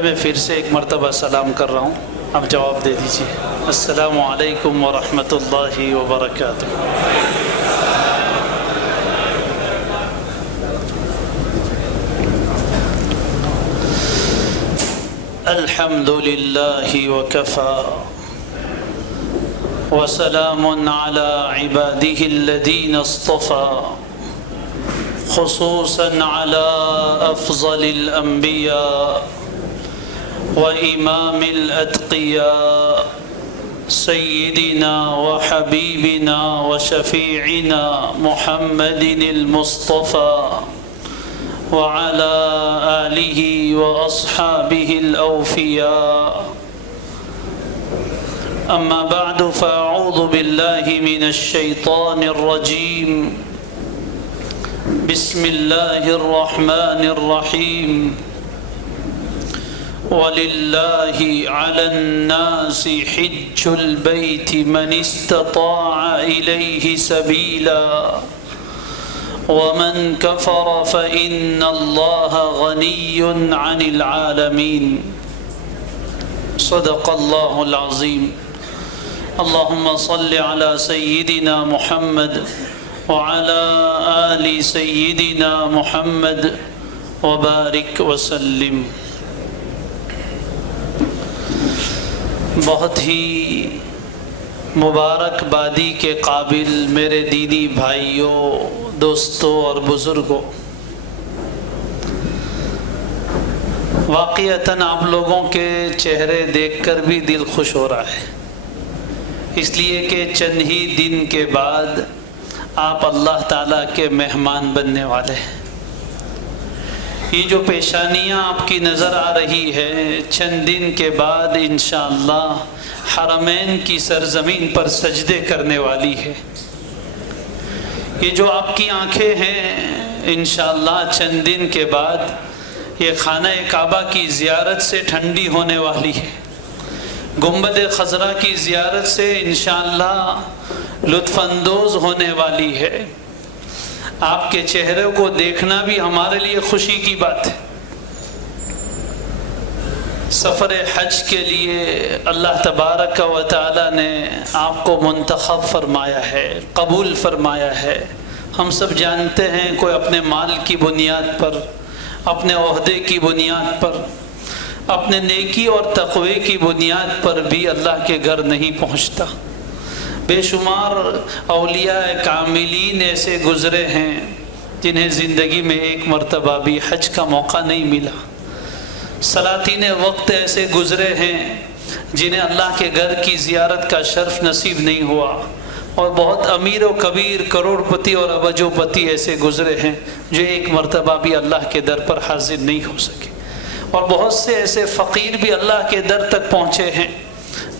میں پھر سے ایک مرتبہ سلام کر رہا ہوں، اب جواب دے دیجیے۔ السلام علیکم ورحمۃ اللہ وبرکاتہ۔ الحمد للہ وکفی وسلام علی عباده الذین اصطفى خصوصا على افضل الانبیاء وامام الاتقیاء سیدنا وحبیبنا وشفیعنا محمد المصطفى وعلى آله وأصحابه الأوفياء، أما بعد فأعوذ بالله من الشيطان الرجيم، بسم الله الرحمن الرحيم، ولله على الناس حج البيت من استطاع إليه سبيلا ومن كفر فإن الله غني عن العالمين، صدق الله العظيم۔ اللهم صل على سيدنا محمد وعلى آل سيدنا محمد وبارك وسلم۔ بہت ہی مبارکبادی کے قابل میرے دینی بھائیوں، دوستوں اور بزرگوں، واقعتاً آپ لوگوں کے چہرے دیکھ کر بھی دل خوش ہو رہا ہے، اس لیے کہ چند ہی دن کے بعد آپ اللہ تعالیٰ کے مہمان بننے والے ہیں۔ یہ جو پیشانیاں آپ کی نظر آ رہی ہے، چند دن کے بعد انشاءاللہ حرمین کی سرزمین پر سجدے کرنے والی ہے۔ یہ جو آپ کی آنکھیں ہیں انشاءاللہ چند دن کے بعد یہ خانہ کعبہ کی زیارت سے ٹھنڈی ہونے والی ہے، گنبد خضرا کی زیارت سے انشاءاللہ لطف اندوز ہونے والی ہے۔ آپ کے چہرے کو دیکھنا بھی ہمارے لیے خوشی کی بات ہے۔ سفر حج کے لیے اللہ تبارک و تعالی نے آپ کو منتخب فرمایا ہے، قبول فرمایا ہے۔ ہم سب جانتے ہیں کوئی اپنے مال کی بنیاد پر، اپنے عہدے کی بنیاد پر، اپنے نیکی اور تقوی کی بنیاد پر بھی اللہ کے گھر نہیں پہنچتا۔ بے شمار اولیاء کاملین ایسے گزرے ہیں جنہیں زندگی میں ایک مرتبہ بھی حج کا موقع نہیں ملا۔ سلاطین وقت ایسے گزرے ہیں جنہیں اللہ کے گھر کی زیارت کا شرف نصیب نہیں ہوا، اور بہت امیر و کبیر، کروڑ پتی اور ابجو پتی ایسے گزرے ہیں جو ایک مرتبہ بھی اللہ کے در پر حاضر نہیں ہو سکے، اور بہت سے ایسے فقیر بھی اللہ کے در تک پہنچے ہیں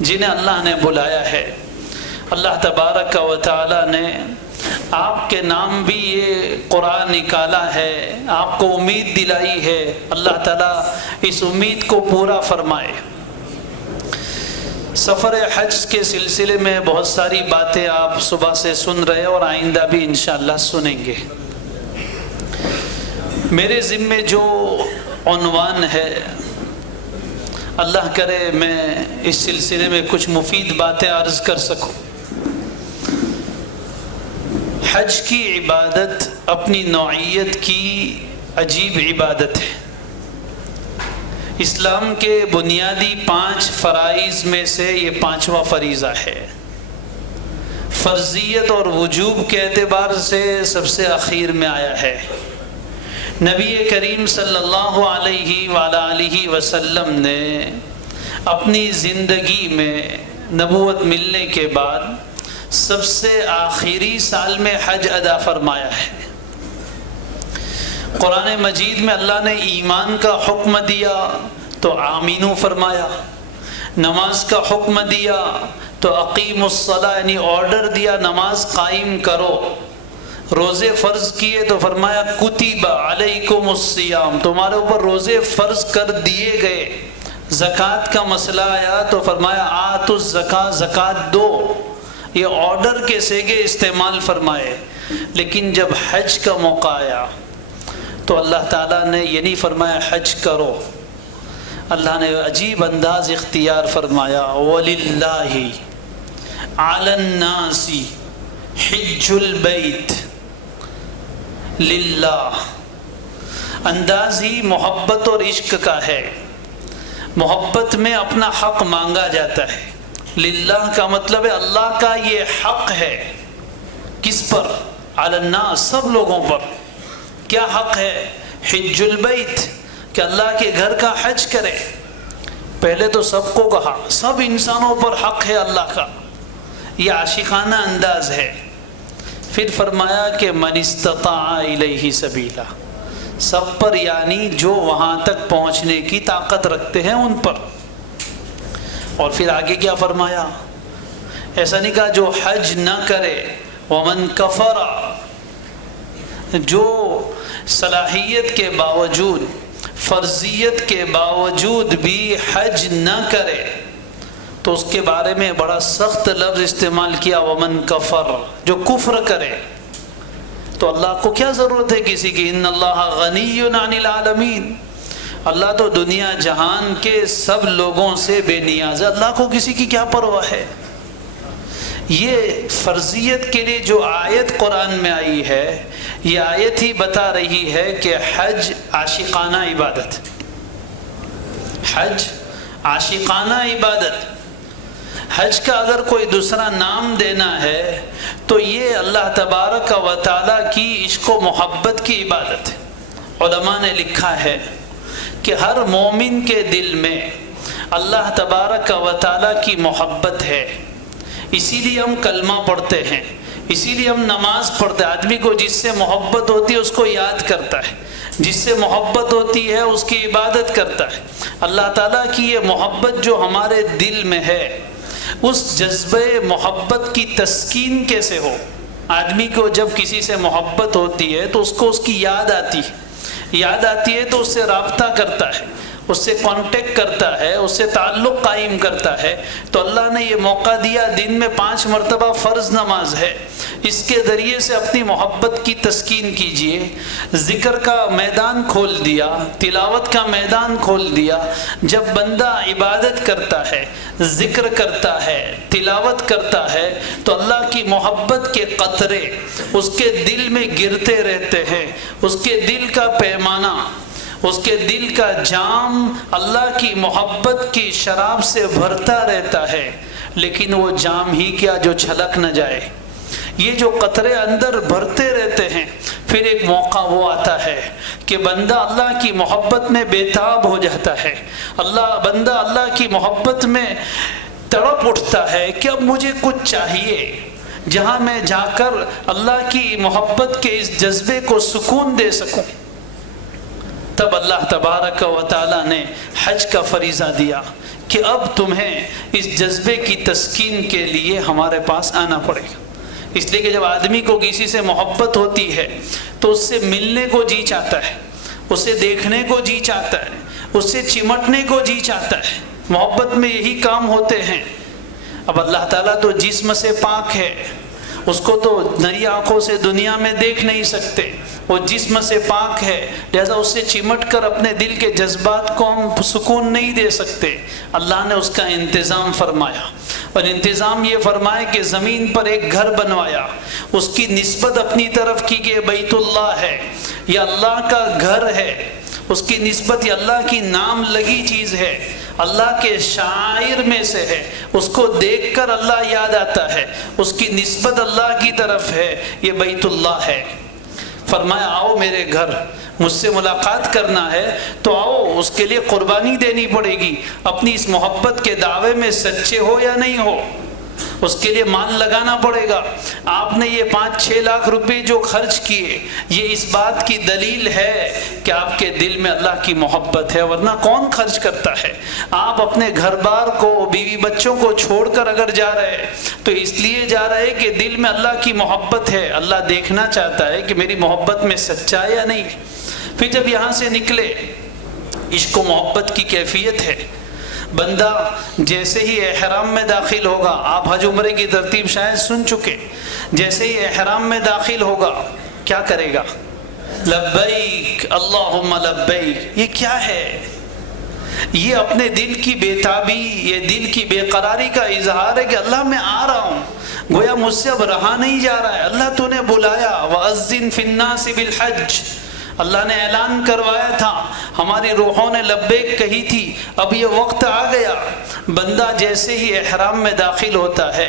جنہیں اللہ نے بلایا ہے۔ اللہ تبارک و تعالی نے آپ کے نام بھی یہ قرآن نکالا ہے، آپ کو امید دلائی ہے۔ اللہ تعالیٰ اس امید کو پورا فرمائے۔ سفر حج کے سلسلے میں بہت ساری باتیں آپ صبح سے سن رہے اور آئندہ بھی انشاءاللہ سنیں گے۔ میرے ذمے جو عنوان ہے، اللہ کرے میں اس سلسلے میں کچھ مفید باتیں عرض کر سکوں۔ حج کی عبادت اپنی نوعیت کی عجیب عبادت ہے۔ اسلام کے بنیادی 5 فرائض میں سے یہ 5واں فریضہ ہے۔ فرضیت اور وجوب کے اعتبار سے سب سے اخیر میں آیا ہے۔ نبی کریم صلی اللہ علیہ وآلہ وسلم نے اپنی زندگی میں نبوت ملنے کے بعد سب سے آخری سال میں حج ادا فرمایا ہے۔ قرآن مجید میں اللہ نے ایمان کا حکم دیا تو آمینو فرمایا، نماز کا حکم دیا تو اقیم الصلاۃ یعنی آرڈر دیا نماز قائم کرو، روزے فرض کیے تو فرمایا کتب علیکم الصیام، تمہارے اوپر روزے فرض کر دیے گئے۔ زکوٰۃ کا مسئلہ آیا تو فرمایا آتوا الزکاۃ، زکوٰۃ دو۔ یہ آرڈر کے سیگے استعمال فرمائے۔ لیکن جب حج کا موقع آیا تو اللہ تعالیٰ نے یہ نہیں فرمایا حج کرو، اللہ نے عجیب انداز اختیار فرمایا، وَلِلَّهِ عَلَى النَّاسِ حِجُّ الْبَيْتِ، للہ انداز ہی محبت اور عشق کا ہے، محبت میں اپنا حق مانگا جاتا ہے۔ للہ کا مطلب ہے اللہ کا یہ حق ہے، کس پر؟ علی الناس، سب لوگوں پر۔ کیا حق ہے؟ حج البیت، کہ اللہ کے گھر کا حج کرے۔ پہلے تو سب کو کہا، سب انسانوں پر حق ہے اللہ کا، یہ عاشقانہ انداز ہے۔ پھر فرمایا کہ من استطاع الیہ سبیلا، سب پر، یعنی جو وہاں تک پہنچنے کی طاقت رکھتے ہیں ان پر۔ اور پھر آگے کیا فرمایا؟ ایسا نہیں کہا جو حج نہ کرے، ومن کفر، جو صلاحیت کے باوجود، فرضیت کے باوجود بھی حج نہ کرے، تو اس کے بارے میں بڑا سخت لفظ استعمال کیا، ومن کفر، جو کفر کرے۔ تو اللہ کو کیا ضرورت ہے کسی کی؟ ان اللہ غنی عن العالمین، اللہ تو دنیا جہان کے سب لوگوں سے بے نیاز ہے، اللہ کو کسی کی کیا پرواہ ہے؟ یہ فرضیت کے لیے جو آیت قرآن میں آئی ہے، یہ آیت ہی بتا رہی ہے کہ حج عاشقانہ عبادت، حج عاشقانہ عبادت۔ حج کا اگر کوئی دوسرا نام دینا ہے تو یہ اللہ تبارک و تعالیٰ کی عشق و محبت کی عبادت ہے۔ علماء نے لکھا ہے کہ ہر مومن کے دل میں اللہ تبارک و تعالیٰ کی محبت ہے، اسی لیے ہم کلمہ پڑھتے ہیں، اسی لیے ہم نماز پڑھتے ہیں۔ آدمی کو جس سے محبت ہوتی ہے اس کو یاد کرتا ہے، جس سے محبت ہوتی ہے اس کی عبادت کرتا ہے۔ اللہ تعالیٰ کی یہ محبت جو ہمارے دل میں ہے، اس جذبہ محبت کی تسکین کیسے ہو؟ آدمی کو جب کسی سے محبت ہوتی ہے تو اس کو اس کی یاد آتی ہے تو اس سے رابطہ کرتا ہے، اس سے کانٹیکٹ کرتا ہے، اس سے تعلق قائم کرتا ہے۔ تو اللہ نے یہ موقع دیا، دن میں 5 مرتبہ فرض نماز ہے، اس کے ذریعے سے اپنی محبت کی تسکین کیجئے۔ ذکر کا میدان کھول دیا، تلاوت کا میدان کھول دیا۔ جب بندہ عبادت کرتا ہے، ذکر کرتا ہے، تلاوت کرتا ہے، تو اللہ کی محبت کے قطرے اس کے دل میں گرتے رہتے ہیں، اس کے دل کا پیمانہ، اس کے دل کا جام اللہ کی محبت کی شراب سے بھرتا رہتا ہے۔ لیکن وہ جام ہی کیا جو چھلک نہ جائے، یہ جو قطرے اندر بھرتے رہتے ہیں۔ پھر ایک موقع وہ آتا ہے کہ بندہ اللہ کی محبت میں بےتاب ہو جاتا ہے، بندہ اللہ کی محبت میں تڑپ اٹھتا ہے کہ اب مجھے کچھ چاہیے جہاں میں جا کر اللہ کی محبت کے اس جذبے کو سکون دے سکوں۔ تب اللہ تبارک و تعالیٰ نے حج کا فریضہ دیا کہ اب تمہیں اس جذبے کی تسکین کے لیے ہمارے پاس آنا پڑے گا۔ اس لیے کہ جب آدمی کو کسی سے محبت ہوتی ہے تو اس سے ملنے کو جی چاہتا ہے، اسے دیکھنے کو جی چاہتا ہے، اس سے چمٹنے کو جی چاہتا ہے۔ محبت میں یہی کام ہوتے ہیں۔ اب اللہ تعالیٰ تو جسم سے پاک ہے، اس کو تو نئی آنکھوں سے دنیا میں دیکھ نہیں سکتے، وہ جسم سے پاک ہے، لہذا اس سے چمٹ کر اپنے دل کے جذبات کو ہم سکون نہیں دے سکتے۔ اللہ نے اس کا انتظام فرمایا، اور انتظام یہ فرمایا کہ زمین پر ایک گھر بنوایا، اس کی نسبت اپنی طرف کی کہ بیت اللہ ہے، یہ اللہ کا گھر ہے، اس کی نسبت یہ اللہ کی نام لگی چیز ہے، اللہ کے شاعر میں سے ہے، اس کو دیکھ کر اللہ یاد آتا ہے، اس کی نسبت اللہ کی طرف ہے، یہ بیت اللہ ہے۔ فرمایا آؤ میرے گھر، مجھ سے ملاقات کرنا ہے تو آؤ، اس کے لیے قربانی دینی پڑے گی، اپنی اس محبت کے دعوے میں سچے ہو یا نہیں ہو، اس کے لیے مال لگانا پڑے گا۔ آپ نے یہ 5-6 لاکھ روپے جو خرچ کیے، یہ اس بات کی دلیل ہے کہ آپ کے دل میں اللہ کی محبت ہے، ورنہ کون خرچ کرتا ہے؟ آپ اپنے گھر بار کو، بیوی بچوں کو چھوڑ کر اگر جا رہے ہیں تو اس لیے جا رہے کہ دل میں اللہ کی محبت ہے، اللہ دیکھنا چاہتا ہے کہ میری محبت میں سچا ہے یا نہیں۔ پھر جب یہاں سے نکلے، عشق و محبت کی کیفیت ہے، بندہ جیسے ہی احرام میں داخل ہوگا، آپ حج عمرے کی ترتیب شاید سن چکے، جیسے ہی احرام میں داخل ہوگا کیا کرے گا؟ لبیک اللہم لبیک۔ یہ کیا ہے؟ یہ اپنے دل کی بےتابی، یہ دل کی بے قراری کا اظہار ہے کہ اللہ میں آ رہا ہوں، گویا مجھ سے اب رہا نہیں جا رہا ہے، اللہ تو نے بلایا، وَأَذِّن فِي النَّاسِ بِالْحَجِّ، اللہ نے اعلان کروایا تھا، ہماری روحوں نے لبیک کہی تھی، اب یہ وقت آ گیا۔ بندہ جیسے ہی احرام میں داخل ہوتا ہے،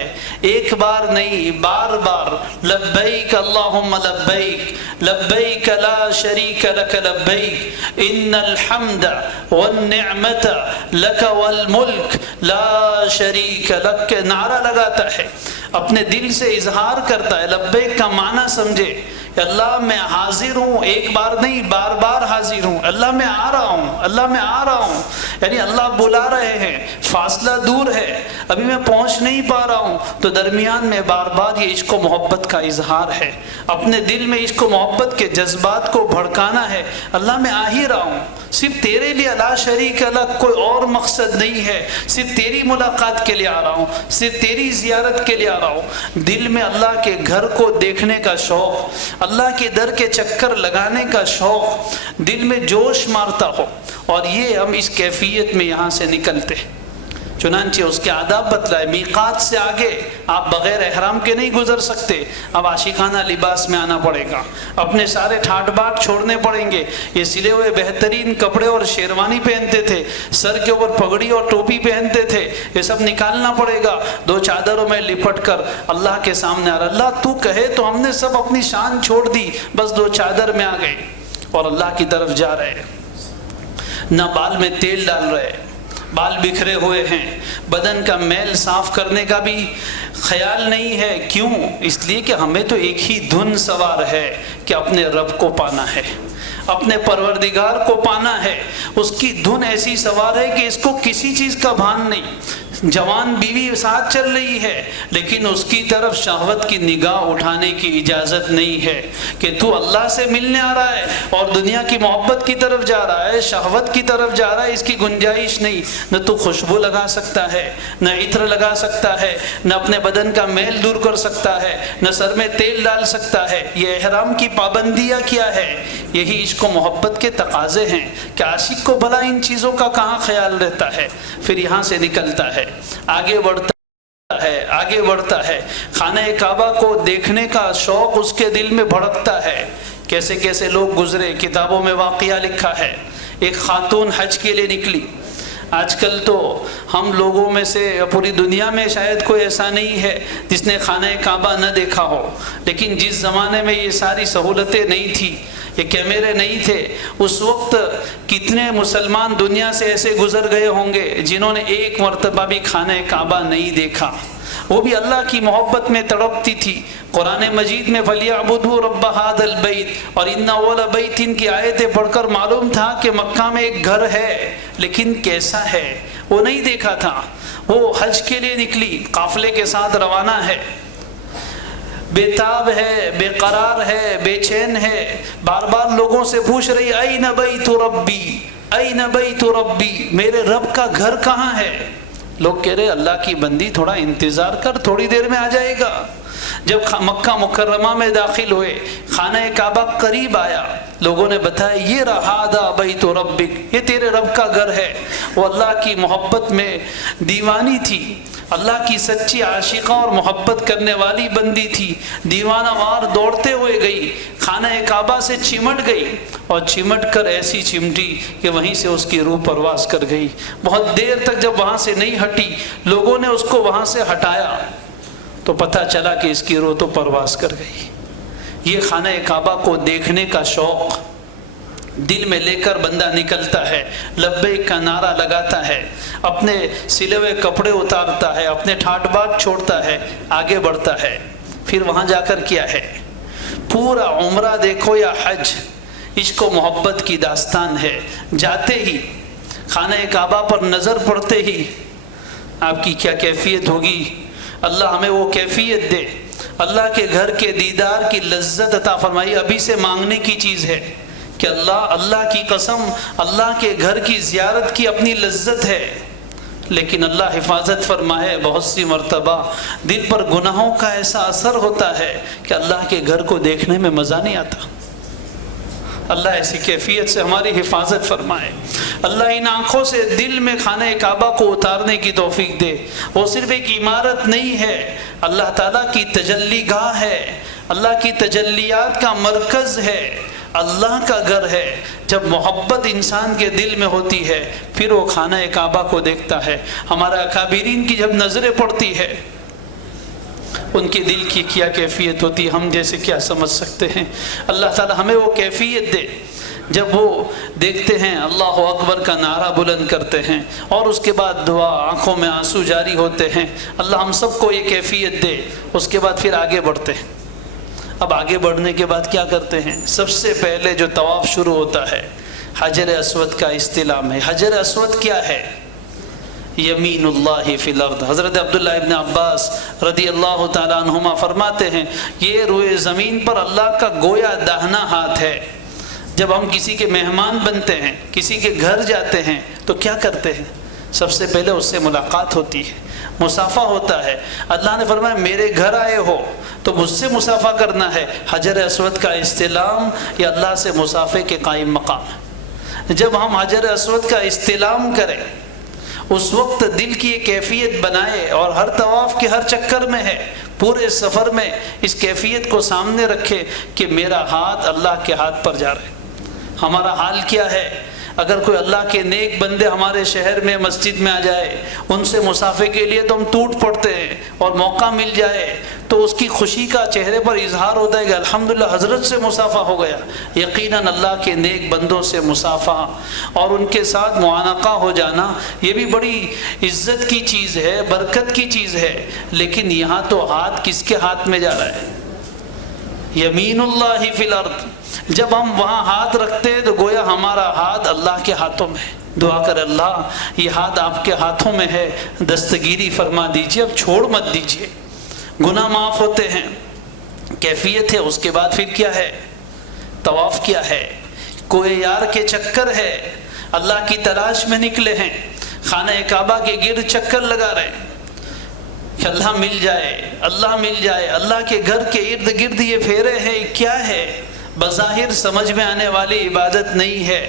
ایک بار نہیں بار بار لبیک اللہم لبیک، لبیک لا شریک لک لبیک، ان الحمد والنعمت لک والملک لا شریک لک، نعرہ لگاتا ہے، اپنے دل سے اظہار کرتا ہے۔ لبیک کا معنی سمجھے کہ اللہ میں حاضر ہوں، ایک بار نہیں بار بار حاضر ہوں، اللہ میں آ رہا ہوں، اللہ میں آ رہا ہوں، یعنی اللہ بلا رہے ہیں، فاصلہ دور ہے، ابھی میں پہنچ نہیں پا رہا ہوں، تو درمیان میں بار بار یہ عشق و محبت کا اظہار ہے، اپنے دل میں عشق و محبت کے جذبات کو بھڑکانا ہے، اللہ میں آ ہی رہا ہوں، صرف تیرے لیے لا شریک لک، کوئی اور مقصد نہیں ہے، صرف تیری ملاقات کے لیے آ رہا ہوں، صرف تیری زیارت کے لیے آ رہا ہوں۔ دل میں اللہ کے گھر کو دیکھنے کا شوق، اللہ کے در کے چکر لگانے کا شوق دل میں جوش مارتا ہو، اور یہ ہم اس کیفیت میں یہاں سے نکلتے ہیں۔ چنانچہ اس کے آداب بتلائے، میقات سے آگے آپ بغیر احرام کے نہیں گزر سکتے، اب عاشقانہ لباس میں آنا پڑے گا، اپنے سارے ٹھاٹ باٹ چھوڑنے پڑیں گے، یہ سلے ہوئے بہترین کپڑے اور شیروانی پہنتے تھے، سر کے اوپر پگڑی اور ٹوپی پہنتے تھے، یہ سب نکالنا پڑے گا، دو چادروں میں لپٹ کر اللہ کے سامنے آ رہا، اللہ تو کہے تو ہم نے سب اپنی شان چھوڑ دی، بس دو چادر میں آ گئے اور اللہ کی طرف جا رہے، نہ بال میں تیل ڈال رہے، بال بکھرے ہوئے ہیں، بدن کا میل صاف کرنے کا بھی خیال نہیں ہے، کیوں؟ اس لیے کہ ہمیں تو ایک ہی دھن سوار ہے کہ اپنے رب کو پانا ہے، اپنے پروردگار کو پانا ہے، اس کی دھن ایسی سوار ہے کہ اس کو کسی چیز کا بھان نہیں، جوان بیوی ساتھ چل رہی ہے لیکن اس کی طرف شہوت کی نگاہ اٹھانے کی اجازت نہیں ہے کہ تو اللہ سے ملنے آ رہا ہے اور دنیا کی محبت کی طرف جا رہا ہے، شہوت کی طرف جا رہا ہے، اس کی گنجائش نہیں، نہ تو خوشبو لگا سکتا ہے، نہ عطر لگا سکتا ہے، نہ اپنے بدن کا میل دور کر سکتا ہے، نہ سر میں تیل ڈال سکتا ہے۔ یہ احرام کی پابندیاں کیا ہے؟ یہی عشق و محبت کے تقاضے ہیں کہ عاشق کو بھلا ان چیزوں کا کہاں خیال رہتا ہے، پھر یہاں سے نکلتا ہے، آگے بڑھتا ہے، خانہ کعبہ کو دیکھنے کا شوق اس کے دل میں بھڑکتا ہے، کیسے کیسے لوگ گزرے، کتابوں میں واقعہ لکھا ہے، ایک خاتون حج کے لیے نکلی۔ آج کل تو ہم لوگوں میں سے پوری دنیا میں شاید کوئی ایسا نہیں ہے جس نے خانہ کعبہ نہ دیکھا ہو، لیکن جس زمانے میں یہ ساری سہولتیں نہیں تھی، یہ کیمرے نہیں تھے، اس وقت کتنے مسلمان دنیا سے ایسے گزر گئے ہوں گے جنہوں نے ایک مرتبہ بھی خانہ کعبہ نہیں دیکھا، وہ بھی اللہ کی محبت میں تڑپتی تھی۔ قرآن مجید میں فَلْيَعْبُدُوا رَبَّ هَذَا الْبَيْتِ اور إِنَّ أَوَّلَ بَيْتٍ کی آیتیں پڑھ کر معلوم تھا کہ مکہ میں ایک گھر ہے، لیکن کیسا ہے وہ نہیں دیکھا تھا۔ وہ حج کے لیے نکلی، قافلے کے ساتھ روانہ ہے، بے تاب ہے، بے قرار ہے، بے چین ہے، بار بار لوگوں سے پوچھ رہی اَيْنَ بَيْتُ رَبِّي اَيْنَ بَيْتُ رَبِّي، میرے رب کا گھر کہاں ہے؟ لوگ کہہ رہے اللہ کی بندی تھوڑا انتظار کر، تھوڑی دیر میں آ جائے گا۔ جب مکہ مکرمہ میں داخل ہوئے، خانہ کعبہ قریب آیا، لوگوں نے بتایا یہ رہا دا بیت ربک، یہ تیرے رب کا گھر ہے۔ وہ اللہ کی محبت میں دیوانی تھی، اللہ کی سچی عاشقہ اور محبت کرنے والی بندی تھی، دیوانہ وار دوڑتے ہوئے گئی، خانہ کعبہ سے چمٹ گئی، اور چمٹ کر ایسی چمٹی کہ وہیں سے اس کی روح پرواز کر گئی۔ بہت دیر تک جب وہاں سے نہیں ہٹی، لوگوں نے اس کو وہاں سے ہٹایا تو پتہ چلا کہ اس کی روح تو پرواز کر گئی۔ یہ خانہ کعبہ کو دیکھنے کا شوق دل میں لے کر بندہ نکلتا ہے، لبیک کا نعرہ لگاتا ہے، اپنے سلے ہوئے کپڑے اتارتا ہے، اپنے ٹھاٹ باٹ چھوڑتا ہے، آگے بڑھتا ہے۔ پھر وہاں جا کر کیا ہے؟ پورا عمرہ دیکھو یا حج، عشق و محبت کی داستان ہے۔ جاتے ہی خانہ کعبہ پر نظر پڑتے ہی آپ کی کیا کیفیت ہوگی؟ اللہ ہمیں وہ کیفیت دے، اللہ کے گھر کے دیدار کی لذت عطا فرمائی۔ ابھی سے مانگنے کی چیز ہے کہ اللہ کی قسم، اللہ کے گھر کی زیارت کی اپنی لذت ہے، لیکن اللہ حفاظت فرمائے، بہت سی مرتبہ دل پر گناہوں کا ایسا اثر ہوتا ہے کہ اللہ کے گھر کو دیکھنے میں مزہ نہیں آتا۔ اللہ ایسی کیفیت سے ہماری حفاظت فرمائے۔ اللہ ان آنکھوں سے دل میں خانہ کعبہ کو اتارنے کی توفیق دے۔ وہ صرف ایک عمارت نہیں ہے، اللہ تعالیٰ کی تجلی گاہ ہے، اللہ کی تجلیات کا مرکز ہے، اللہ کا گھر ہے۔ جب محبت انسان کے دل میں ہوتی ہے پھر وہ خانہ کعبہ کو دیکھتا ہے۔ ہمارے اکابرین کی جب نظریں پڑتی ہے ان کے دل کی کیا کیفیت ہوتی ہے، ہم جیسے کیا سمجھ سکتے ہیں۔ اللہ تعالی ہمیں وہ کیفیت دے جب وہ دیکھتے ہیں اللہ اکبر کا نعرہ بلند کرتے ہیں اور اس کے بعد دعا، آنکھوں میں آنسو جاری ہوتے ہیں۔ اللہ ہم سب کو یہ کیفیت دے۔ اس کے بعد پھر آگے بڑھتے ہیں۔ اب آگے بڑھنے کے بعد کیا کرتے ہیں؟ سب سے پہلے جو طواف شروع ہوتا ہے حجر اسود کا استلام ہے۔ حجر اسود کیا ہے؟ یمین اللہ فی الارض۔ حضرت عبداللہ ابن عباس رضی اللہ تعالیٰ عنہما فرماتے ہیں یہ روئے زمین پر اللہ کا گویا داہنا ہاتھ ہے۔ جب ہم کسی کے مہمان بنتے ہیں، کسی کے گھر جاتے ہیں تو کیا کرتے ہیں؟ سب سے پہلے اس سے ملاقات ہوتی ہے، مصافحہ ہوتا ہے۔ اللہ نے فرمایا میرے گھر آئے ہو تو مجھ سے مصافحہ کرنا ہے۔ حجر اسود کا استلام یا اللہ سے مصافحے کے قائم مقام ہے۔ جب ہم حجر اسود کا استلام کریں اس وقت دل کی ایک کیفیت بنائے، اور ہر طواف کے ہر چکر میں ہے، پورے سفر میں اس کیفیت کو سامنے رکھے کہ میرا ہاتھ اللہ کے ہاتھ پر جا رہا ہے۔ ہمارا حال کیا ہے؟ اگر کوئی اللہ کے نیک بندے ہمارے شہر میں مسجد میں آ جائے، ان سے مصافحے کے لیے تو ہم ٹوٹ پڑتے ہیں، اور موقع مل جائے تو اس کی خوشی کا چہرے پر اظہار ہوتا ہے کہ الحمدللہ حضرت سے مصافحہ ہو گیا۔ یقیناً اللہ کے نیک بندوں سے مصافحہ اور ان کے ساتھ معانقہ ہو جانا یہ بھی بڑی عزت کی چیز ہے، برکت کی چیز ہے۔ لیکن یہاں تو ہاتھ کس کے ہاتھ میں جا رہا ہے؟ یمین اللہ فی الارض۔ جب ہم وہاں ہاتھ رکھتے ہیں تو گویا ہمارا ہاتھ اللہ کے ہاتھوں میں ہے۔ دعا کر اللہ یہ ہاتھ آپ کے ہاتھوں میں ہے، دستگیری فرما دیجیے، اب چھوڑ مت دیجیے۔ گناہ معاف ہوتے ہیں، کیفیت ہے۔ اس کے بعد پھر کیا ہے؟ طواف کیا ہے؟ کوئی یار کے چکر ہے، اللہ کی تلاش میں نکلے ہیں، خانہ کعبہ کے گرد چکر لگا رہے ہیں کہ اللہ مل جائے، اللہ مل جائے۔ اللہ کے گھر کے ارد گرد یہ پھیرے ہیں، کیا ہے؟ بظاہر سمجھ میں آنے والی عبادت نہیں ہے۔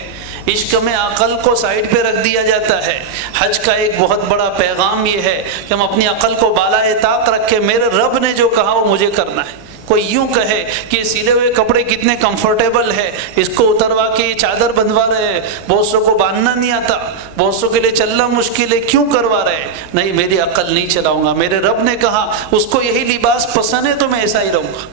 عشق میں عقل کو سائیڈ پہ رکھ دیا جاتا ہے۔ حج کا ایک بہت بڑا پیغام یہ ہے کہ ہم اپنی عقل کو بالائے طاق رکھیں، میرے رب نے جو کہا وہ مجھے کرنا ہے۔ کوئی یوں کہے کہ سلے ہوئے کپڑے کتنے کمفرٹیبل ہے، اس کو اتروا کے یہ چادر بندھوا رہے ہیں، بہت سو کو باندھنا نہیں آتا، بہت سو کے لیے چلنا مشکل ہے، کیوں کروا رہے؟ نہیں، میری عقل نہیں چلاؤں گا، میرے رب نے کہا اس کو یہی لباس پسند ہے تو میں ایسا ہی رہوں گا۔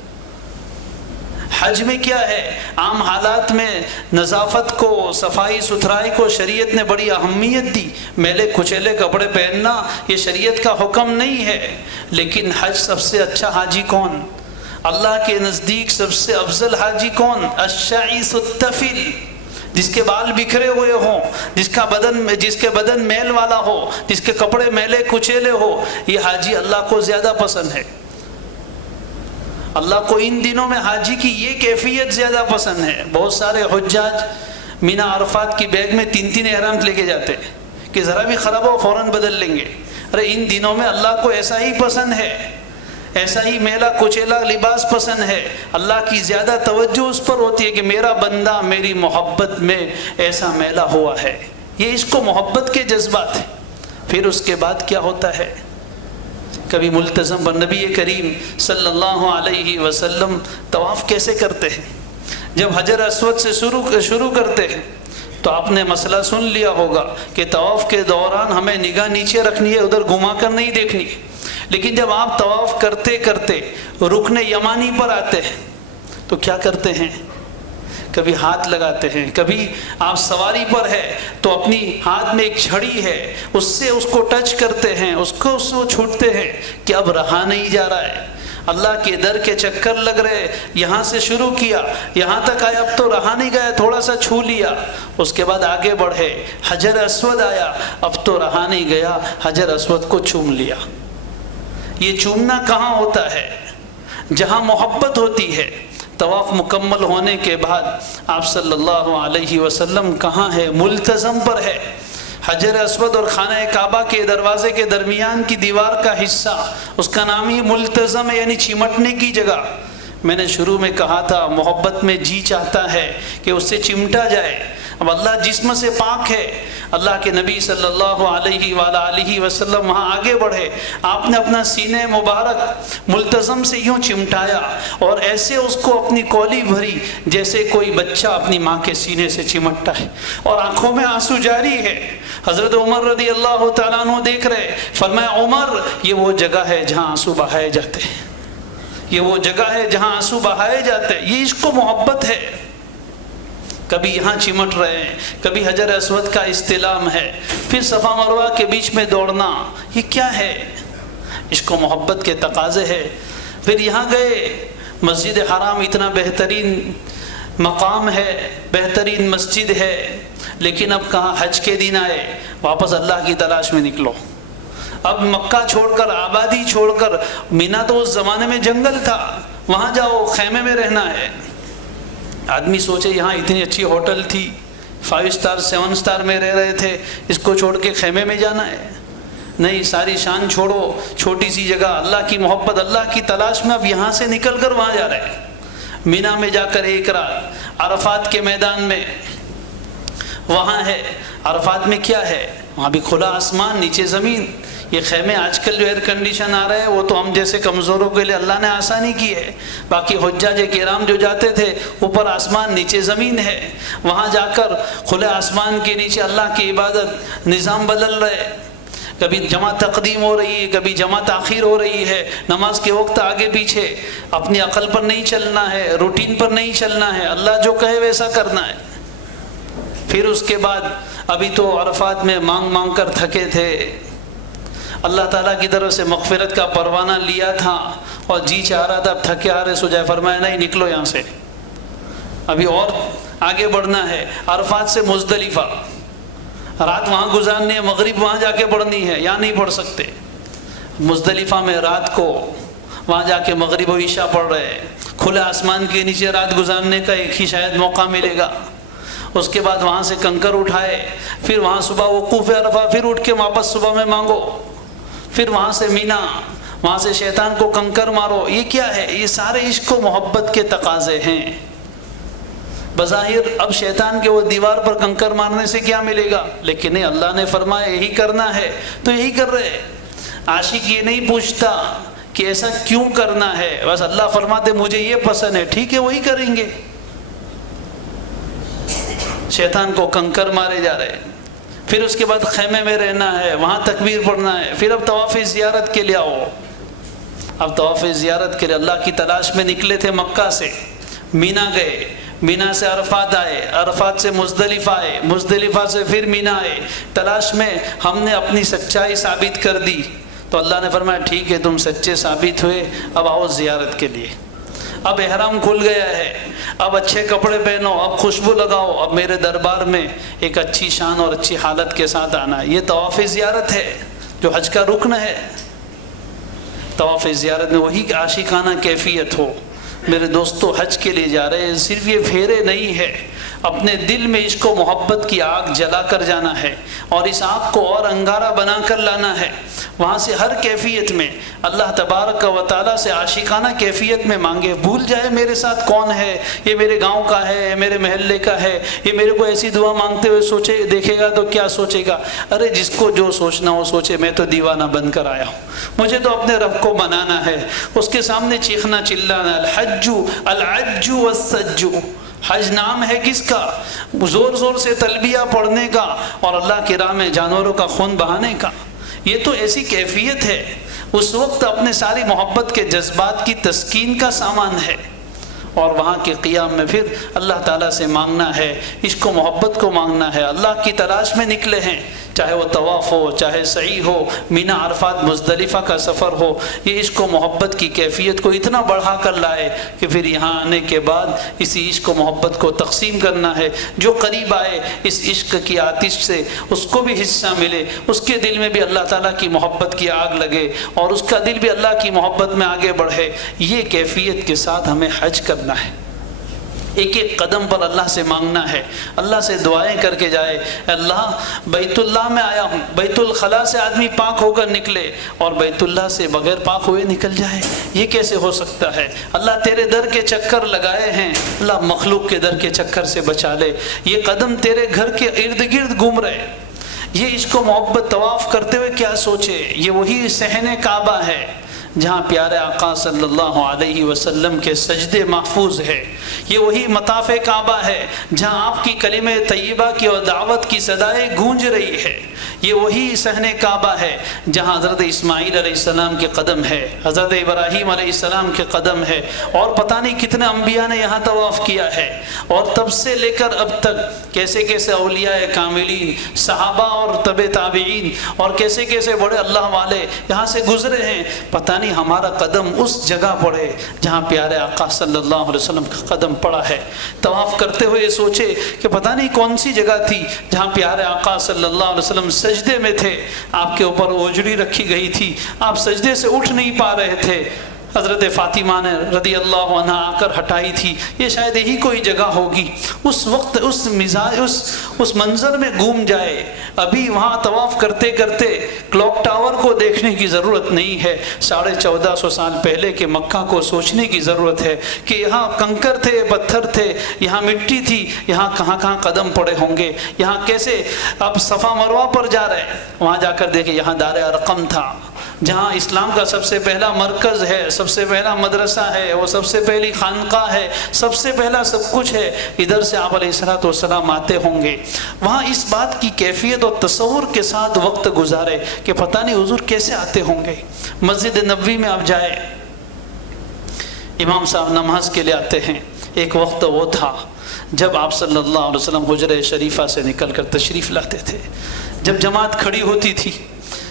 حج میں کیا ہے؟ عام حالات میں نظافت کو، صفائی ستھرائی کو شریعت نے بڑی اہمیت دی۔ میلے کچیلے کپڑے پہننا یہ شریعت کا حکم نہیں ہے۔ لیکن حج سب سے اچھا حاجی کون؟ اللہ کے نزدیک سب سے افضل حاجی کون؟ الشعیث الطفل، جس کے بال بکھرے ہوئے ہوں، جس کے بدن میل والا ہو، جس کے کپڑے میلے کچیلے ہو، یہ حاجی اللہ کو زیادہ پسند ہے۔ اللہ کو ان دنوں میں حاجی کی یہ کیفیت زیادہ پسند ہے۔ بہت سارے حجاج مینا عرفات کی بیگ میں 3 احرام لے کے جاتے ہیں کہ ذرا بھی خراب ہو فوراً بدل لیں گے۔ ارے ان دنوں میں اللہ کو ایسا ہی پسند ہے، ایسا ہی میلا کچیلا لباس پسند ہے۔ اللہ کی زیادہ توجہ اس پر ہوتی ہے کہ میرا بندہ میری محبت میں ایسا میلا ہوا ہے۔ یہ اس کو محبت کے جذبات ہیں۔ پھر اس کے بعد کیا ہوتا ہے؟ کبھی ملتزم پر نبی کریم صلی اللہ علیہ وسلم طواف کیسے کرتے ہیں؟ جب حجر اسود سے شروع کرتے ہیں تو آپ نے مسئلہ سن لیا ہوگا کہ طواف کے دوران ہمیں نگاہ نیچے رکھنی ہے، ادھر گھما کر نہیں دیکھنی ہے۔ لیکن جب آپ طواف کرتے کرتے رکن یمانی پر آتے ہیں تو کیا کرتے ہیں؟ کبھی ہاتھ لگاتے ہیں، کبھی آپ سواری پر ہے تو اپنی ہاتھ میں ایک چھڑی ہے اس سے اس کو ٹچ کرتے ہیں، اس کو چھوٹتے ہیں کہ اب رہا نہیں جا رہا ہے، اللہ کے در کے چکر لگ رہے، یہاں سے شروع کیا یہاں تک آیا، اب تو رہا نہیں گیا، تھوڑا سا چھو لیا، اس کے بعد آگے بڑھے، حجر اسود آیا، اب تو رہا نہیں گیا، حجر اسود کو چوم لیا۔ یہ چومنا کہاں ہوتا ہے؟ جہاں محبت ہوتی ہے۔ طواف مکمل ہونے کے بعد آپ صلی اللہ علیہ وسلم کہاں ہے؟ ملتزم پر ہے۔ حجر اسود اور خانہ کعبہ کے دروازے کے درمیان کی دیوار کا حصہ، اس کا نام ہی ملتزم ہے، یعنی چمٹنے کی جگہ۔ میں نے شروع میں کہا تھا محبت میں جی چاہتا ہے کہ اس سے چمٹا جائے۔ اب اللہ جسم سے پاک ہے، اللہ کے نبی صلی اللہ علیہ وآلہ وسلم وہاں آگے بڑھے، آپ نے اپنا سینہ مبارک ملتزم سے یوں چمٹایا اور ایسے اس کو اپنی کولی بھری جیسے کوئی بچہ اپنی ماں کے سینے سے چمٹتا ہے، اور آنکھوں میں آنسو جاری ہے۔ حضرت عمر رضی اللہ تعالیٰ عنہ دیکھ رہے، فرمایا عمر یہ وہ جگہ ہے جہاں آنسو بہائے جاتے ہیں، یہ وہ جگہ ہے جہاں آنسو بہائے جاتے ہیں، یہ عشق و محبت ہے۔ کبھی یہاں چمٹ رہے ہیں، کبھی حجر اسود کا استلام ہے، پھر صفا مروہ کے بیچ میں دوڑنا، یہ کیا ہے؟ عشق و محبت کے تقاضے ہے۔ پھر یہاں گئے، مسجد حرام اتنا بہترین مقام ہے، بہترین مسجد ہے، لیکن اب کہاں حج کے دن آئے، واپس اللہ کی تلاش میں نکلو۔ اب مکہ چھوڑ کر، آبادی چھوڑ کر، مینا تو اس زمانے میں جنگل تھا، وہاں جاؤ، خیمے میں رہنا ہے۔ آدمی سوچے یہاں اتنی اچھی ہوٹل تھی، 5 سٹار 7 سٹار میں رہ رہے تھے، اس کو چھوڑ کے خیمے میں جانا ہے؟ نہیں، ساری شان چھوڑو، چھوٹی سی جگہ، اللہ کی محبت، اللہ کی تلاش میں اب یہاں سے نکل کر وہاں جا رہے ہیں۔ مینا میں جا کر ایک رات، عرفات کے میدان میں وہاں ہے۔ عرفات میں کیا ہے؟ وہاں بھی کھلا آسمان، نیچے زمین۔ یہ خیمے آج کل جو ایئر کنڈیشن آ رہے ہیں وہ تو ہم جیسے کمزوروں کے لیے اللہ نے آسانی کی ہے، باقی حجاج کرام جو جاتے تھے اوپر آسمان نیچے زمین ہے، وہاں جا کر کھلے آسمان کے نیچے اللہ کی عبادت، نظام بدل رہے، کبھی جماعت تقدیم ہو رہی ہے، کبھی جماعت تاخیر ہو رہی ہے، نماز کے وقت آگے پیچھے، اپنی عقل پر نہیں چلنا ہے، روٹین پر نہیں چلنا ہے، اللہ جو کہے ویسا کرنا ہے۔ پھر اس کے بعد ابھی تو عرفات میں مانگ مانگ کر تھکے تھے، اللہ تعالیٰ کی طرف سے مغفرت کا پروانہ لیا تھا اور جی چاہ رہا تھا، اب تھکے آ رہے، سو جائے، فرمایا نہیں، نکلو یہاں سے، ابھی اور آگے بڑھنا ہے۔ عرفات سے مزدلفہ، رات وہاں گزارنی ہے، مغرب وہاں جا کے پڑھنی ہے، یہاں نہیں پڑھ سکتے۔ مزدلفہ میں رات کو وہاں جا کے مغرب و عشاء پڑھ رہے، کھلے آسمان کے نیچے رات گزارنے کا ایک ہی شاید موقع ملے گا۔ اس کے بعد وہاں سے کنکر اٹھائے، پھر وہاں صبح وقوف عرفہ، پھر اٹھ کے واپس صبح میں مانگو، پھر وہاں سے مینا، وہاں سے شیطان کو کنکر مارو۔ یہ کیا ہے؟ یہ سارے عشق و محبت کے تقاضے ہیں۔ بظاہر اب شیطان کے وہ دیوار پر کنکر مارنے سے کیا ملے گا، لیکن نہیں، اللہ نے فرمایا یہی کرنا ہے تو یہی کر رہے۔ عاشق یہ نہیں پوچھتا کہ ایسا کیوں کرنا ہے، بس اللہ فرماتے مجھے یہ پسند ہے، ٹھیک ہے وہی کریں گے۔ شیطان کو کنکر مارے جا رہے، پھر اس کے بعد خیمے میں رہنا ہے، وہاں تکبیر پڑھنا ہے، پھر اب طواف زیارت کے لیے آؤ۔ اب طواف زیارت کے لیے اللہ کی تلاش میں نکلے تھے، مکہ سے مینا گئے، مینا سے عرفات آئے، عرفات سے مزدلفہ آئے، مزدلفہ سے پھر مینا آئے، تلاش میں ہم نے اپنی سچائی ثابت کر دی تو اللہ نے فرمایا ٹھیک ہے تم سچے ثابت ہوئے، اب آؤ زیارت کے لیے۔ اب احرام کھل گیا ہے، اب اچھے کپڑے پہنو، اب خوشبو لگاؤ، اب میرے دربار میں ایک اچھی شان اور اچھی حالت کے ساتھ آنا ہے۔ یہ طواف زیارت ہے جو حج کا رکن ہے۔ طواف زیارت میں وہی عاشقانہ کیفیت ہو۔ میرے دوستو حج کے لیے جا رہے ہیں، صرف یہ پھیرے نہیں ہے، اپنے دل میں عشق و محبت کی آگ جلا کر جانا ہے اور اس آگ کو اور انگارہ بنا کر لانا ہے۔ وہاں سے ہر کیفیت میں اللہ تبارک و تعالیٰ سے عاشقانہ کیفیت میں مانگے، بھول جائے میرے ساتھ کون ہے، یہ میرے گاؤں کا ہے، یہ میرے محلے کا ہے، یہ میرے کو ایسی دعا مانگتے ہوئے سوچے، دیکھے گا تو کیا سوچے گا، ارے جس کو جو سوچنا ہو سوچے، میں تو دیوانہ بن کر آیا ہوں، مجھے تو اپنے رب کو منانا ہے، اس کے سامنے چیخنا چلانا۔ الحج العج والسج، حج نام ہے کس کا؟ زور زور سے تلبیہ پڑھنے کا اور اللہ کی راہ میں جانوروں کا خون بہانے کا۔ یہ تو ایسی کیفیت ہے، اس وقت اپنے ساری محبت کے جذبات کی تسکین کا سامان ہے، اور وہاں کے قیام میں پھر اللہ تعالیٰ سے مانگنا ہے، عشق و محبت کو مانگنا ہے۔ اللہ کی تلاش میں نکلے ہیں، چاہے وہ طواف ہو، چاہے سعی ہو، مینا عرفات مزدلفہ کا سفر ہو، یہ عشق و محبت کی کیفیت کو اتنا بڑھا کر لائے کہ پھر یہاں آنے کے بعد اسی عشق و محبت کو تقسیم کرنا ہے۔ جو قریب آئے اس عشق کی آتش سے، اس کو بھی حصہ ملے، اس کے دل میں بھی اللہ تعالیٰ کی محبت کی آگ لگے اور اس کا دل بھی اللہ کی محبت میں آگے بڑھے۔ یہ کیفیت کے ساتھ ہمیں حج کرنا ہے، ایک ایک قدم پر اللہ سے مانگنا ہے، اللہ سے دعائیں کر کے جائے۔ اللہ بیت اللہ میں آیا ہوں، بیت الخلاء سے آدمی پاک ہو کر نکلے اور بیت اللہ سے بغیر پاک ہوئے نکل جائے، یہ کیسے ہو سکتا ہے؟ اللہ تیرے در کے چکر لگائے ہیں، اللہ مخلوق کے در کے چکر سے بچا لے۔ یہ قدم تیرے گھر کے ارد گرد گھوم رہے، یہ عشق و محبت طواف کرتے ہوئے کیا سوچے، یہ وہی صحن کعبہ ہے جہاں پیارے آقا صلی اللہ علیہ وسلم کے سجدے محفوظ ہے، یہ وہی مطاف کعبہ ہے جہاں آپ کی کلمہ طیبہ کی اور دعوت کی صدائیں گونج رہی ہے، یہ وہی صحن کعبہ ہے جہاں حضرت اسماعیل علیہ السلام کے قدم ہے، حضرت ابراہیم علیہ السلام کے قدم ہے، اور پتہ نہیں کتنے انبیاء نے یہاں طواف کیا ہے، اور تب سے لے کر اب تک کیسے کیسے اولیاء کاملین، صحابہ اور تبع تابعین اور کیسے کیسے بڑے اللہ والے یہاں سے گزرے ہیں، پتہ نہیں ہمارا قدم اس جگہ پڑے جہاں پیارے آقا صلی اللہ علیہ وسلم کا قدم پڑا ہے۔ طواف کرتے ہوئے سوچے کہ پتہ نہیں کون سی جگہ تھی جہاں پیارے آقا صلی اللہ علیہ وسلم سجدے میں تھے، آپ کے اوپر اوجڑی رکھی گئی تھی، آپ سجدے سے اٹھ نہیں پا رہے تھے، حضرت فاطمہ نے رضی اللہ عنہ آ کر ہٹائی تھی، یہ شاید یہی کوئی جگہ ہوگی۔ اس وقت اس منظر میں گھوم جائے، ابھی وہاں طواف کرتے کرتے کلاک ٹاور کو دیکھنے کی ضرورت نہیں ہے، 1450 سال پہلے کے مکہ کو سوچنے کی ضرورت ہے کہ یہاں کنکر تھے، پتھر تھے، یہاں مٹی تھی، یہاں کہاں کہاں قدم پڑے ہوں گے، یہاں کیسے اب صفا مروہ پر جا رہے ہیں، وہاں جا کر دیکھیں یہاں دار ارقم تھا جہاں اسلام کا سب سے پہلا مرکز ہے، سب سے پہلا مدرسہ ہے، وہ سب سے پہلی خانقاہ ہے، سب سے پہلا سب کچھ ہے، ادھر سے آپ علیہ السلام آتے ہوں گے، وہاں اس بات کی کیفیت اور تصور کے ساتھ وقت گزارے کہ پتہ نہیں حضور کیسے آتے ہوں گے۔ مسجد نبوی میں آپ جائے، امام صاحب نماز کے لیے آتے ہیں، ایک وقت وہ تھا جب آپ صلی اللہ علیہ وسلم حجرہ شریفہ سے نکل کر تشریف لاتے تھے، جب جماعت کھڑی ہوتی تھی،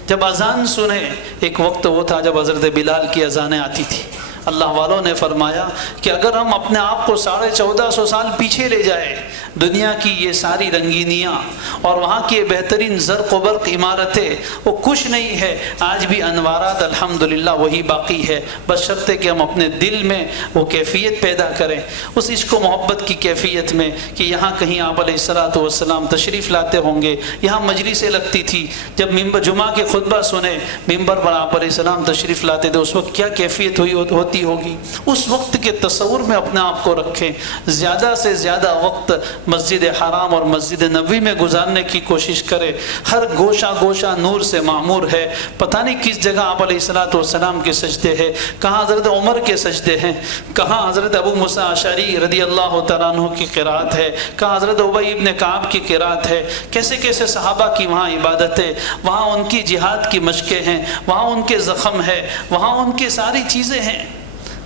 جب اذان سنے، ایک وقت وہ تھا جب حضرت بلال کی اذانیں آتی تھی۔ اللہ والوں نے فرمایا کہ اگر ہم اپنے آپ کو 1450 سال پیچھے لے جائے، دنیا کی یہ ساری رنگینیاں اور وہاں کی بہترین زرق و برق عمارتیں وہ کچھ نہیں ہے، آج بھی انوارات الحمدللہ وہی باقی ہے، بشرطے کہ ہم اپنے دل میں وہ کیفیت پیدا کریں، اس عشق و محبت کی کیفیت میں کہ یہاں کہیں آپ علیہ السلام تشریف لاتے ہوں گے، یہاں مجلسیں لگتی تھی، جب جمعہ کے خطبہ سنے، ممبر پر آپ علیہ السلام تشریف لاتے تھے، اس وقت کیا کیفیت ہوتی ہوگی، اس وقت کے تصور میں اپنے آپ کو رکھیں، زیادہ سے زیادہ وقت مسجد حرام اور مسجد نبوی میں گزارنے کی کوشش کرے، ہر گوشہ گوشہ نور سے معمور ہے، پتہ نہیں کس جگہ آپ علیہ السلام کے سجدے ہیں، کہاں حضرت عمر کے سجدے ہیں، کہاں حضرت ابو موسیٰ اشعری رضی اللہ تعالیٰ عنہ کی قرات ہے، کہاں حضرت ابی ابن کعب کی قرات ہے، کیسے کیسے صحابہ کی وہاں عبادتیں، وہاں ان کی جہاد کی مشقیں ہیں، وہاں ان کے زخم ہے، وہاں ان کی ساری چیزیں ہیں۔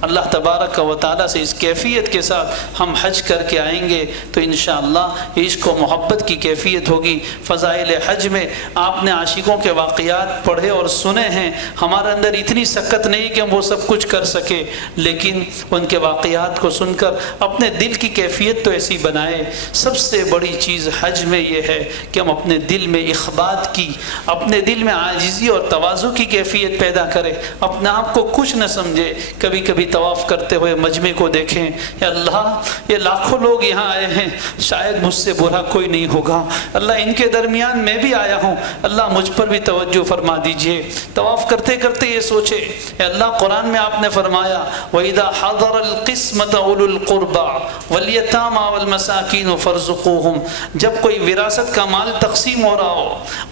اللہ تبارک و تعالیٰ سے اس کیفیت کے ساتھ ہم حج کر کے آئیں گے تو انشاءاللہ عشق و محبت کی کیفیت ہوگی۔ فضائل حج میں آپ نے عاشقوں کے واقعات پڑھے اور سنے ہیں، ہمارے اندر اتنی سکت نہیں کہ ہم وہ سب کچھ کر سکے، لیکن ان کے واقعات کو سن کر اپنے دل کی کیفیت تو ایسی بنائے۔ سب سے بڑی چیز حج میں یہ ہے کہ ہم اپنے دل میں اخبات کی، اپنے دل میں عاجزی اور تواضع کی کیفیت پیدا کریں، اپنے آپ کو کچھ نہ سمجھے۔ کبھی کبھی طواف کرتے ہوئے مجمع کو دیکھیں، یا اللہ یہ لاکھوں لوگ یہاں آئے ہیں، شاید مجھ سے برا کوئی نہیں ہوگا، اللہ ان کے درمیان میں بھی آیا ہوں، اللہ مجھ پر بھی توجہ فرما دیجئے۔ طواف کرتے کرتے یہ سوچے، اے اللہ قرآن میں آپ نے فرمایا وَإِذَا حَضَرَ الْقِسْمَةَ أُولُو الْقُرْبَى وَالْيَتَامَى وَالْمَسَاكِينُ فَارْزُقُوهُم، جب کوئی وراثت کا مال تقسیم ہو رہا ہو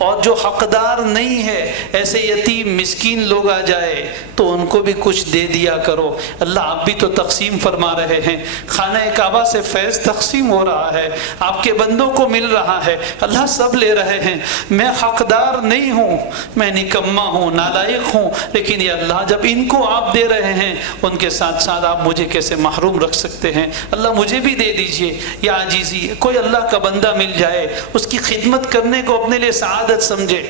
اور جو حقدار نہیں ہے ایسے یتیم مسکین لوگ آ جائے تو ان کو بھی کچھ دے دیا کرو۔ اللہ آپ بھی تو تقسیم فرما رہے ہیں، خانہ کعبہ سے فیض تقسیم ہو رہا ہے، آپ کے بندوں کو مل رہا ہے، اللہ سب لے رہے ہیں، میں حقدار نہیں ہوں، میں نکما ہوں، نالائق ہوں، لیکن یہ اللہ جب ان کو آپ دے رہے ہیں ان کے ساتھ ساتھ آپ مجھے کیسے محروم رکھ سکتے ہیں؟ اللہ مجھے بھی دے دیجئے۔ یا عاجزی، کوئی اللہ کا بندہ مل جائے اس کی خدمت کرنے کو اپنے لیے سعادت سمجھے،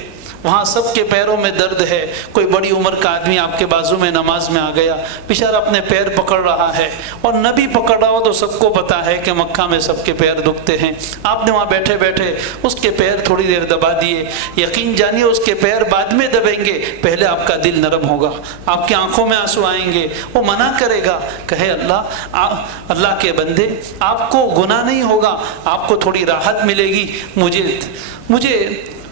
وہاں سب کے پیروں میں درد ہے، کوئی بڑی عمر کا آدمی آپ کے بازو میں نماز میں آ گیا، بیچارہ اپنے پیر پکڑ رہا ہے، اور نبی پکڑ رہا ہو تو سب کو پتا ہے کہ مکہ میں سب کے پیر دکھتے ہیں، آپ نے وہاں بیٹھے بیٹھے اس کے پیر تھوڑی دیر دبا دیے، یقین جانیے اس کے پیر بعد میں دبیں گے، پہلے آپ کا دل نرم ہوگا، آپ کی آنکھوں میں آنسو آئیں گے، وہ منع کرے گا، کہے اللہ کے بندے آپ کو گناہ نہیں ہوگا، آپ کو تھوڑی راحت ملے گی، مجھے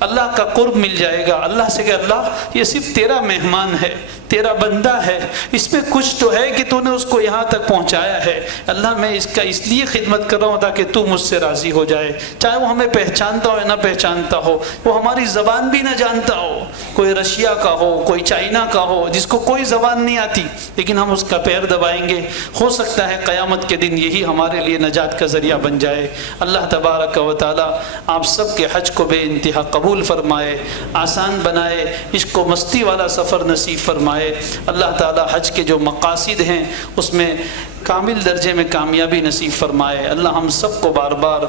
اللہ کا قرب مل جائے گا۔ اللہ سے کہ اللہ یہ صرف تیرا مہمان ہے، تیرا بندہ ہے، اس میں کچھ تو ہے کہ تو نے اس کو یہاں تک پہنچایا ہے۔ اللہ میں اس کا اس لیے خدمت کر رہا ہوں تاکہ تو مجھ سے راضی ہو جائے، چاہے وہ ہمیں پہچانتا ہو یا نہ پہچانتا ہو، وہ ہماری زبان بھی نہ جانتا ہو، کوئی رشیا کا ہو، کوئی چائنا کا ہو، جس کو کوئی زبان نہیں آتی، لیکن ہم اس کا پیر دبائیں گے، ہو سکتا ہے قیامت کے دن یہی ہمارے لیے نجات کا ذریعہ بن جائے۔ اللہ تبارک و تعالی آپ سب کے حج کو بے انتہا قبول فرمائے، آسان بنائے، عشق و مستی والا سفر نصیب فرمائے۔ اللہ تعالی حج کے جو مقاصد ہیں اس میں کامل درجے میں کامیابی نصیب فرمائے۔ اللہ ہم سب کو بار بار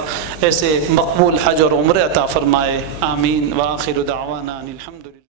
ایسے مقبول حج اور عمرہ عطا فرمائے۔ آمین۔ وآخر دعوانا ان الحمد للہ۔